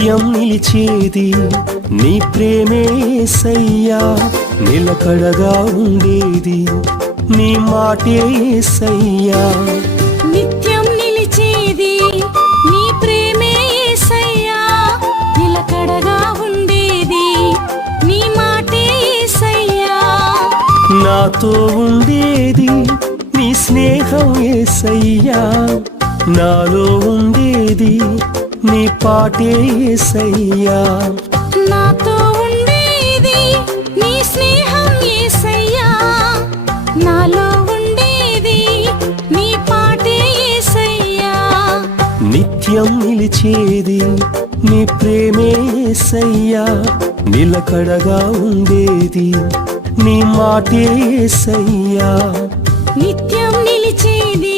నిత్యం నిలిచేది నీ ప్రేమే యేసయ్యా, నిలకడగా ఉండేది నీ మాటే యేసయ్యా. నిత్యం నిలిచేది నీ ప్రేమే యేసయ్యా, నిలకడగా ఉండేది నీ మాటే యేసయ్యా. నాతో ఉండేది నీ స్నేహం యేసయ్యా, నాలో ఉండేది నీ పాటే యేసయ్యా. నాతో ఉండేది నీ స్నేహం యేసయ్యా, నాలో ఉండేది నీ పాటే యేసయ్యా. నిత్యం నిలిచేది నీ ప్రేమే యేసయ్యా, నిలకడగా ఉండేది నీ మాటే యేసయ్యా. నిత్యం నిలిచేది